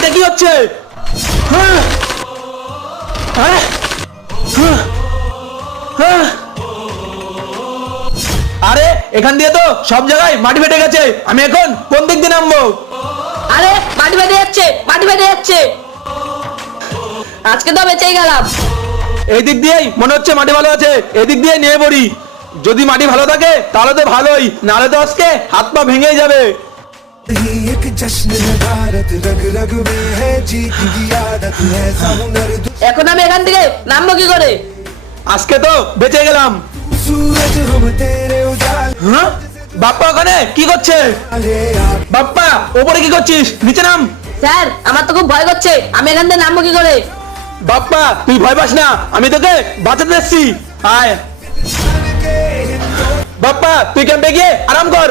এটা কি হচ্ছে? আরে এখান দিয়ে তো সব জায়গায় মাটি ফেটে গেছে, আমি এখন কোন দিক দিয়ে নামবো? আরে মাটি ফেটে যাচ্ছে, মাটি ফেটে যাচ্ছে। আজকে তো বেঁচেই গেলাম। এই দিক দিয়েই মনে হচ্ছে মাটি ভালো আছে, এদিক দিয়ে নিয়ে পড়ি। যদি মাটি ভালো থাকে তাহলে তো ভালোই, নাহলে তো আজকে হাত পা ভেঙেই যাবে। एक जश्न है भारत, रग रग में है जीत की आदत है, हुनर এখন আমি এখান থেকে নামবো কি করে? আজকে তো বেঁচে গেলাম। सूरज हम तेरे उजाले হ্যাঁ, বাপ্পা ওখানে কি করছে? বাপ্পা ওপরে কি করছিস? নিচে নাম। স্যার আমার তো খুব ভয় করছে, আমি এখান থেকে নামবো কি করে? বাপ্পা তুই ভয় পাস না, আমি তোকে বাঁচাতে এসেছি, আয়। বাপ্পা তুই ক্যাম্পে গিয়ে আরাম কর।